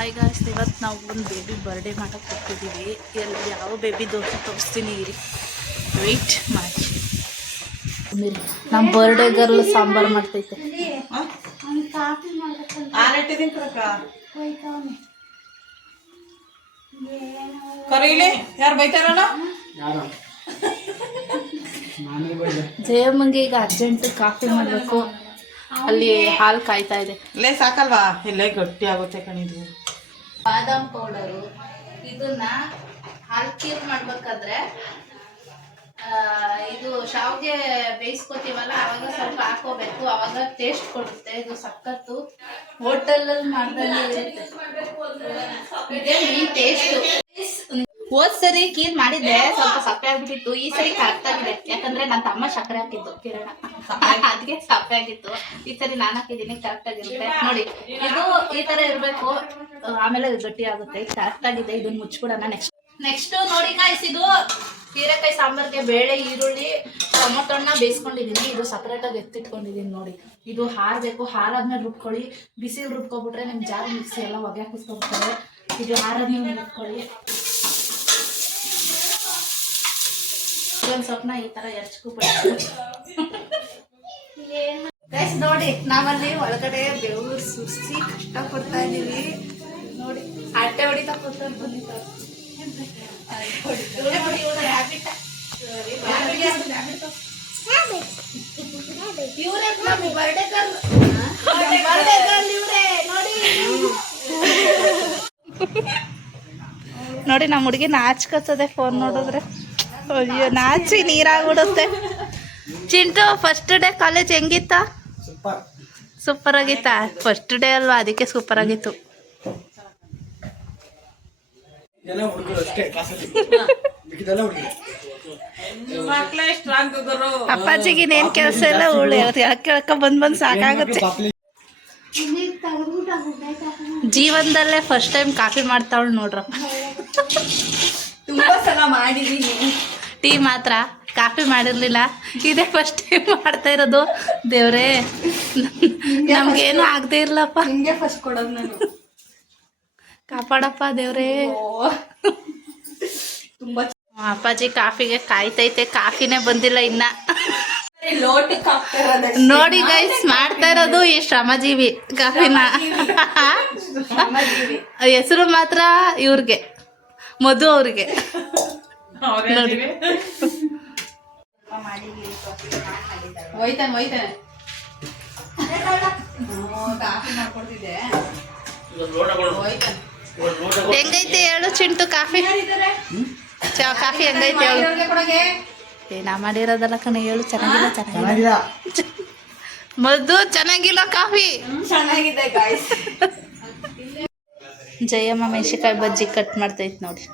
Hi guys, ಇವತ್ತು ನಾವು ಒಂದು ಬೇಬಿ ಬರ್ಡೇ ಮಾಡೋಕ್ಕೆ ಹೋಗ್ತಿದ್ದೀವಿ. ಎಲ್ಲಿ ಯಾವ ಬೇಬಿ ದೋಸೆ ತೋರಿಸ್ತೀನಿ ಇರಿ, ವೆಯ್ಟ್ ಮಾಡಿ. ನಮ್ಮ ಬರ್ಡೇ ಗರ್ಲ್ ಸಾಂಬಾರು ಮಾಡ್ತೈತೆ. ಯಾರು ಬೈತಾರಲ್ಲ? ಜಯಮ್ಮಂಗೆ ಈಗ ಅರ್ಜೆಂಟ್ ಕಾಫಿ ಮಾಡಬೇಕು. ಅಲ್ಲಿ ಹಾಲು ಕಾಯ್ತಾ ಇದೆ. ಇಲ್ಲೇ ಸಾಕಲ್ವಾ? ಇಲ್ಲೇ ಗಟ್ಟಿ ಆಗುತ್ತೆ ಕಣಿದು. ಬಾದಾಮ್ ಪೌಡರು ಇದನ್ನ ಹಾಲು ಖೀರ್ ಮಾಡ್ಬೇಕಾದ್ರೆ ಇದು ಶಾವ್ಗೆ ಬೇಯಿಸ್ಕೊತೀವಲ್ಲ, ಅವಾಗ ಸ್ವಲ್ಪ ಹಾಕೋಬೇಕು, ಅವಾಗ ಟೇಸ್ಟ್ ಕೊಡುತ್ತೆ. ಇದು ಸಖತ್ತು ಹೋಟೆಲಲ್ಲಿ ಮಾಡ್ದಂಗೆ ಇರುತ್ತೆ. ಇದೇ ಮೀನ್ ಟೇಸ್ಟ್. ಹೋದ್ ಸರಿ ಖೀರ್ ಮಾಡಿದ್ದೆ, ಸ್ವಲ್ಪ ಸಪ್ಪೆ ಆಗ್ಬಿಟ್ಟಿತ್ತು. ಈ ಸರಿ ಕರೆಕ್ಟ್ ಆಗಿದೆ, ಯಾಕಂದ್ರೆ ನನ್ನ ತಮ್ಮ ಸಕ್ಕರೆ ಹಾಕಿದ್ದು ಕಿರಣ, ಅದಕ್ಕೆ ಸಪ್ಪೆ ಆಗಿತ್ತು. ಈ ಸರಿ ನಾನು ಹಾಕಿದ್ದೀನಿ, ಕರೆಕ್ಟ್ ಆಗಿರುತ್ತೆ. ನೋಡಿ, ಇದು ಈ ತರ ಇರ್ಬೇಕು, ಆಮೇಲೆ ಗಟ್ಟಿ ಆಗುತ್ತೆ. ಕರೆಕ್ಟ್ ಆಗಿದೆ. ಇದನ್ನ ಮುಚ್ಬಿಡೋಣ. ನೆಕ್ಸ್ಟ್ ನೋಡಿ ಗಾಯ್ಸ್, ಇದು ಹೀರೆಕಾಯಿ ಸಾಂಬಾರ್ಗೆ ಬೇಳೆ, ಈರುಳ್ಳಿ, ಟೊಮೊಟೊನ ಬೇಯಿಸ್ಕೊಂಡಿದ್ದೀನಿ. ಇದು ಸಪ್ರೇಟಾಗಿ ಎತ್ತಿಟ್ಕೊಂಡಿದ್ದೀನಿ. ನೋಡಿ, ಇದು ಹಾರಬೇಕು. ಹಾರಾದ್ಮೇಲೆ ರುಬ್ಕೊಳ್ಳಿ. ಬಿಸಿಲು ರುಬ್ಕೊಬಿಟ್ರೆ ನಿಮ್ ಜಾರು ಮಿಕ್ಸಿ ಎಲ್ಲ ಹೊಗೆ ಹಾಕಿಸ್ಕೊಬಿಡ್ತಾರೆ. ಇದು ಹಾರಾದ್ಮೇಲೆ ರುಬ್ಕೊಳ್ಳಿ. ಒಂದು ಸ್ವಪ್ನ ಈ ತರ ಎರ್ಚ್ಕೊಬಿಟ್ಟು ಗೈಸ್ ನೋಡಿ, ನಾವಲ್ಲಿ ಒಳಗಡೆ ಬೆವರು ಸುರಿಸಿ ಕಷ್ಟಪಡ್ತಾ ಇದೀವಿ. ನೋಡಿ, ಅಟ್ಟೆ ಹೊಡಿತಾ ಕೂತಾರೆ. ಬನ್ನಿ ನೋಡಿ, ನಮ್ಮ ಹುಡುಗಿ ನಾಚ್ಕತ್ತದೆ ಫೋನ್ ನೋಡಿದ್ರೆ. ಅಯ್ಯೋ, ನಾಚಿ ನೀರಾಗ್ಬಿಡುತ್ತೆ. ಚಿಂಟು, ಫಸ್ಟ್ ಡೇ ಕಾಲೇಜ್ ಹೆಂಗಿತ್ತ? ಸೂಪರ್ ಆಗಿತ್ತ? ಫಸ್ಟ್ ಡೇ ಅಲ್ವಾ, ಅದಕ್ಕೆ ಸೂಪರ್ ಆಗಿತ್ತು. ಅಪ್ಪಾಜಿಗೆ ಇನ್ನೇನ್ ಕೆಲಸ ಇಲ್ಲ, ಉಳ್ಳಿ ಕೇಳಕ ಬಂದ್ ಸಾಕಾಗುತ್ತೆ. ಜೀವನದಲ್ಲೇ ಫಸ್ಟ್ ಟೈಮ್ ಕಾಫಿ ಮಾಡ್ತಾವಳು ನೋಡ್ರಪ್ಪ. ತುಂಬಾ ಸಲ ಮಾಡಿದೀನಿ, ಟೀ ಮಾತ್ರ ಕಾಫಿ ಮಾಡಿರ್ಲಿಲ್ಲ. ಇದೇ ಫಸ್ಟ್ ಟೈಮ್ ಮಾಡ್ತಾ ಇರೋದು. ದೇವ್ರೇ, ನಮ್ಗೇನು ಆಗದೆ ಇರ್ಲಪ್ಪ. ನಿಂಗೆ ಫಸ್ಟ್ ಕೊಡೋದು ನಾನು. ಕಾಪಾಡಪ್ಪ ದೇವ್ರೇ. ತುಂಬಾ ಅಪ್ಪಾಜಿ ಕಾಫಿಗೆ ಕಾಯ್ತೈತೆ, ಕಾಫಿನೇ ಬಂದಿಲ್ಲ ಇನ್ನ. ಲೋಟಕ್ಕೆ ನೋಡಿ ಗೈಸ್, ಮಾಡ್ತಾ ಇರೋದು ಈ ಶ್ರಮಜೀವಿ ಕಾಫಿನ. ಹೆಸರು ಮಾತ್ರ ಇವ್ರಿಗೆ, ಮಧು ಅವ್ರಿಗೆ. ನೋಡಿ, ಹೆಂಗೈತೆ ಹೇಳು ಚಿಂಟು ಕಾಫಿ? ಕಾಫಿ ಹೆಂಗೈತೆ ಹೇಳು? ನಾ ಮಾಡಿರೋದಲ್ಲ ಕಣ, ಹೇಳು. ಚೆನ್ನಾಗಿಲ್ಲ. ಮಧು, ಚೆನ್ನಾಗಿಲ್ಲ ಕಾಫಿ. ಚೆನ್ನಾಗಿದೆ ಗಾಯ್ಸ್. ಜಯಮ್ಮ ಮೆಣಸಿಕಾಯಿ ಬಜ್ಜಿ ಕಟ್ ಮಾಡ್ತೈತ್ ನೋಡಿ.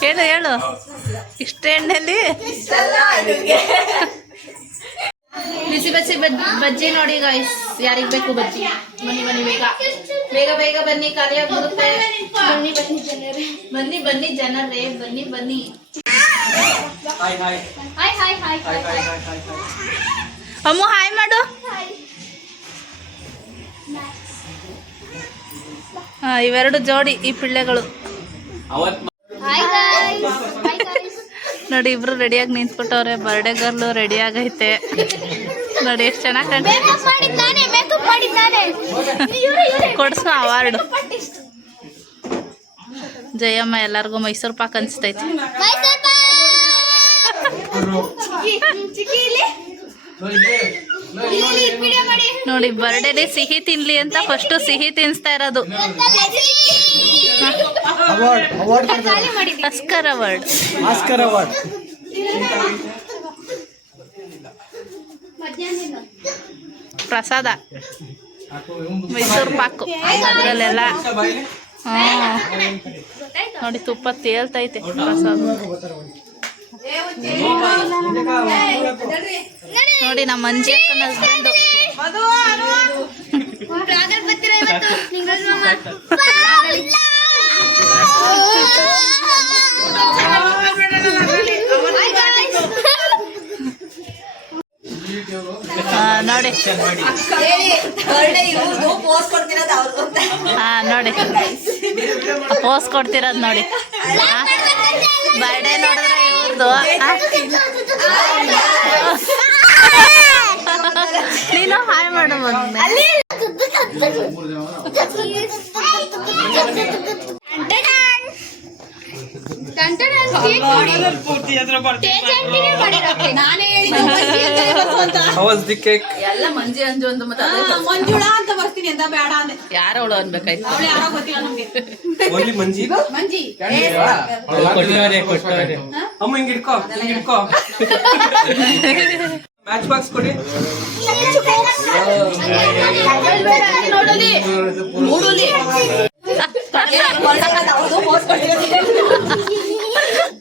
ಹೇಳು, ಇಷ್ಟೇ ಎಣ್ಣೆಲಿ ಬಿಸಿ ಬಿಸಿ ಬಜ್ಜಿ ನೋಡಿ ಗಾಯ್ಸ್. ಯಾರಿಗ್ ಬೇಕು ಬಜ್ಜಿ? ಬನ್ನಿ ಬೇಗ ಬನ್ನಿ, ಖಾಲಿಯಾಗಿ ಬರುತ್ತೆ. ಬನ್ನಿ ಜನರೇ, ಬನ್ನಿ. ಅಮ್ಮ ಹಾಯ್ ಮಾಡು. ಇವೆರಡು ಜೋಡಿ ಈ ಪಿಳ್ಳೆಗಳು ನೋಡಿ. ಇಬ್ರು ರೆಡಿಯಾಗಿ ನಿಂತ್ಬಿಟ್ಟವ್ರೆ. ಬರ್ಡೇ ಗರ್ಲು ರೆಡಿ ಆಗೈತೆ ನೋಡಿ, ಎಷ್ಟು ಚೆನ್ನಾಗಿ ಕೊಡ್ಸು ಅವಾರ್ಡು. ಜಯಮ್ಮ ಎಲ್ಲರಿಗೂ ಮೈಸೂರು ಪಾಕ್ ಅನ್ಸ್ತೈತಿ. ನೋಡಿ, ಬರ್ಡೇಲಿ ಸಿಹಿ ತಿನ್ಲಿ ಅಂತ ಫಸ್ಟ್ ಸಿಹಿ ತಿನ್ಸ್ತಾ ಇರೋದು. Oscar award. ಪ್ರಸಾದ ಮೈಸೂರು ಪಾಕು ಅದರಲ್ಲೆಲ್ಲ. ನೋಡಿ, ತುಪ್ಪ ತೇಲ್ತೈತೆ ಪ್ರಸಾದ. ನೋಡಿ, ನಮ್ಮ ಮಂಜಿ ಅಕ್ಕನ ಹಸ್ಬೆಂಡು. ನೋಡಿ ಹಾ ನೋಡಿ ಪೋಸ್ ಕೊಡ್ತಿರೋದು ನೋಡಿ ಬರ್ಡೇ ನೋಡಿದ್ರೆ ಇವ್ರದ್ದು ನೀನು ಹಾಯ್ ಮಾಡು ಮೊದ್ಲು. ಎಲ್ಲ ಮಂಜಿ ಅಂಜು ಅಂತ ಮತ್ತೆ ಮಂಜುಳ ಅಂತ ಬರ್ತೀನಿ ಅಂತ ಬೇಡ ಅಂದೆ ಯಾರು ಅವಳು ಅನ್ಬೇಕಾಯ್ತು ಅವಳು ಯಾರೋ ಗೊತ್ತಿಲ್ಲ ನಮ್ಗೆ ಮಂಜಿ ಮಂಜಿ ಅಮ್ಮ ಹಿಂಗ್ ಹಿಡ್ಕೋ ಮ್ಯಾಚ್ ಬಾಕ್ಸ್ ಕೊಡಿ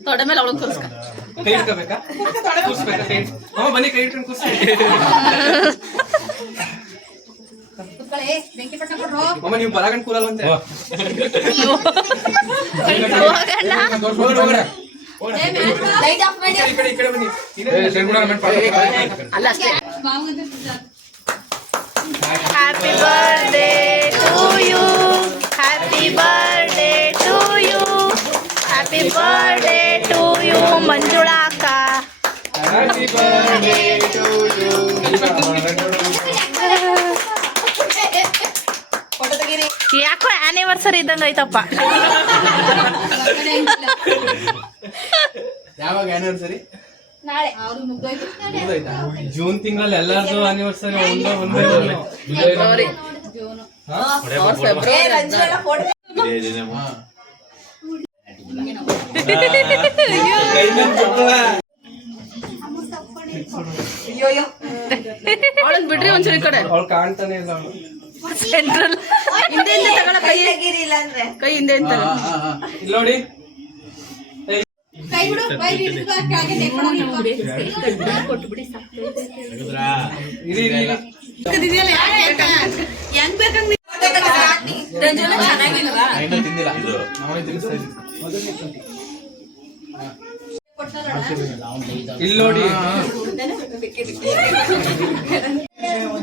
ತೊಡೆ ಮೇಲೆ ಅವಳು ಕೂರ್ಸ್ಕ ಕೈ ಹಿಡ್ಕೋಬೇಕಾ ಕೂರ್ಸ್ಬೇಕಾ ಕೈ ಅಮ್ಮ ಬನ್ನಿ ಕೈ ಹಿಡ್ಕೊಂಡು ಕೂರ್ಸಿ ಅಮ್ಮ ನೀವು ಬರಾಗಂಡ್ ಕೂರಲ್ವಂತೆ ಈ ಕಡೆ ಬನ್ನಿ ಅಲ್ಲ ಅಷ್ಟೇ happy birthday to you happy birthday to you happy birthday to you Manjula ಅಕ್ಕ ಯಾಕೋ ಆನಿವರ್ಸರಿ ಇದ್ದಂಗ ಐತಪ್ಪ ಯಾವಾಗ ಆನಿವರ್ಸರಿ ನಾಳೆ ಜೂನ್ ತಿಂಗಳಲ್ಲಿ ಎಲ್ಲಾರ್ದು ಆನಿವರ್ಸರಿ ಒಂದೇ ಅವಳನ್ ಬಿಡ್ರಿ ಒಂದ್ಸರಿ ಈ ಕಡೆ ಅವ್ಳು ಕಾಣ್ತಾನೆ ಇಲ್ಲ ಅವಳು ಸೆಂಟ್ರಲ್ ಹಿಂದೆ ತಗೊಳ ಕೈ ಕೈ ಹಿಂದೆ ಅಂತ ಇಲ್ಲ ನೋಡಿ ಕೈ ಬಿಡು ಕೈ ಹೆಂಗ್ ಬೇಕಂಗ್ ಚೆನ್ನಾಗಿಲ್ವಾ ಇಲ್ಲಿ ನೋಡಿ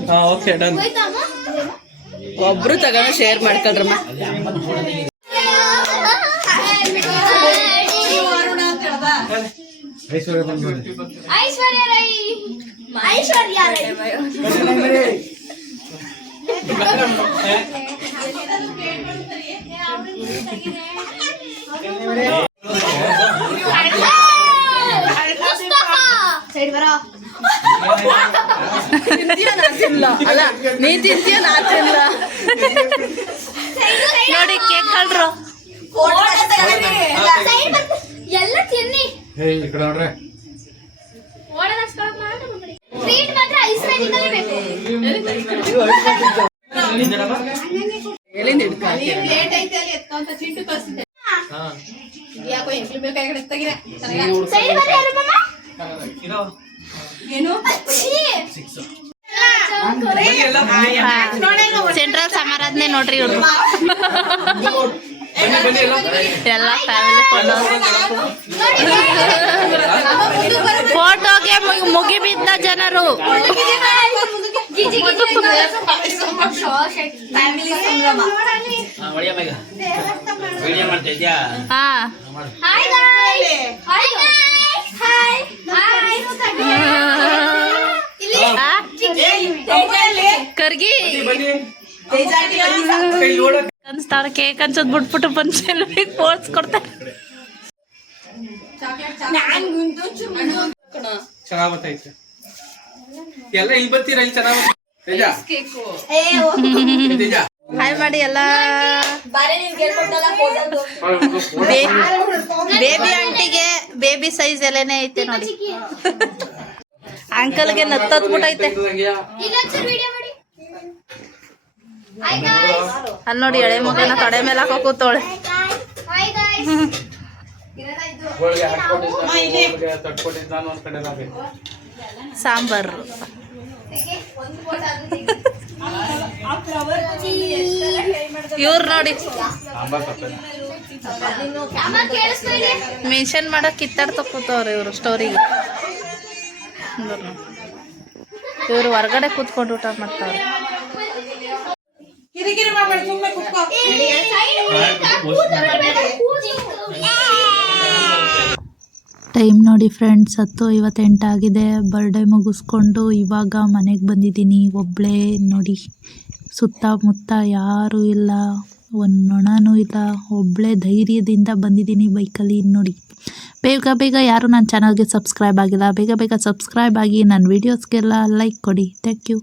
ಹಾ ಓಕೆ ಡನ್ ಒಬ್ರು ತಗೊಂಡು ಶೇರ್ ಮಾಡ್ಕೊಳ್ರಮ್ಮ ಐಶ್ವರ್ಯ ರೈ ಸೈಡ್ ಬರೋ ಅಲ್ಲ ನೀ ತಿಂತೀಯ ನಾ ತಿನ್ಲ ನೋಡಿ ಕೇಕ್ ಕಳ್ರು ಎಲ್ಲ ತಿನ್ನಿ ಸ್ವೀಟ್ ಮಾತ್ರ ಐಶ್ವರ್ಯದಿಂದಲೇ ಬೇಕು ಎಲ್ಲಿಂದ ಹಿಡ್ಕ ಲೇಟ್ ಐತೆ ಅಲ್ಲಿ ಎತ್ಕೊಂತ ಚಿಂಟು ಕಳ್ಸಿದ್ದೆ ಯಾಕೋ ಎಂಟ್ಲು ಬೇಕಾಗಿ ತೆಗಿರೆ ಸೈಡ್ ಬರ್ರಿ ಅರುಮಮ್ಮ ಏನು ಸೆಂಟ್ರಲ್ ಸಮಾರಾಧನೆ ನೋಡ್ರಿ ಇವ್ರು ಎಲ್ಲ ಫ್ಯಾಮಿಲಿ ಫೋಟೋಗೆ ಮುಗಿಬಿದ್ದ ಜನರು ಹಾ ಕರ್ಗಿ ಅನ್ಸ್ತಾರ ಕೇಕ್ ಅನ್ಸೋದ್ ಬಿಟ್ಬಿಟ್ಟು ಬಂದು ಸೆಲ್ಫಿ ಫೋರ್ಸ್ ಕೊಡ್ತಾರೆ ಚೆನ್ನಾಗ್ ಬರ್ತೈತೆ ಎಲ್ಲ ಇಲ್ಲಿ ಬರ್ತೀರಾ ಇಲ್ಲಿ ಚೆನ್ನಾಗ್ ಹಾಯ್ ಮಾಡಿ ಎಲ್ಲ ಬೇಬಿ ಆಂಟಿಗೆ ಬೇಬಿ ಸೈಜ್ ಎಲ್ಲನೇ ಐತೆ ನೋಡಿ ಅಂಕಲ್ಗೆ ನತ್ತತ್ಬಿಟ್ಟೈತೆ ಅಲ್ಲಿ ನೋಡಿ ಎಳೆ ಮಗನ ತೊಡೆ ಮೇಲೆ ಹಾಕೋ ಕೂತೋಳೆ ಸಾಂಬಾರು ಇವ್ರು ನೋಡಿ ಮೆನ್ಷನ್ ಮಾಡಕ್ ಕಿತ್ತಾಡ್ತಾ ಕೂತವ್ರೆ ಇವ್ರು ಸ್ಟೋರಿಗೆ ಇವರು ಹೊರಗಡೆ ಕೂತ್ಕೊಂಡು ಊಟ ಮಾಡ್ತಾರೆ. ಕಿರಿಕಿರಿ ಮಾಡ್ಬೇಡ, ಸುಮ್ಮನೆ ಕುತ್ಕೋ. ಟೈಮ್ ನೋಡಿ ಫ್ರೆಂಡ್ಸ್, 10:58 ಆಗಿದೆ. ಬರ್ಡೇ ಮುಗಿಸ್ಕೊಂಡು ಇವಾಗ ಮನೆಗೆ ಬಂದಿದ್ದೀನಿ. ಒಬ್ಬಳೇ ನೋಡಿ, ಸುತ್ತಮುತ್ತ ಯಾರೂ ಇಲ್ಲ, ಒಂದು ನೊಣನೂ ಇಲ್ಲ. ಒಬ್ಬಳೇ ಧೈರ್ಯದಿಂದ ಬಂದಿದ್ದೀನಿ ಬೈಕಲ್ಲಿ. ನೋಡಿ, ಬೇಗ ಬೇಗ ಯಾರು ನನ್ನ ಚಾನಲ್ಗೆ ಸಬ್ಸ್ಕ್ರೈಬ್ ಆಗಿಲ್ಲ, ಬೇಗ ಬೇಗ ಸಬ್ಸ್ಕ್ರೈಬ್ ಆಗಿ ನನ್ನ ವೀಡಿಯೋಸ್ಗೆಲ್ಲ ಲೈಕ್ ಕೊಡಿ. Thank you.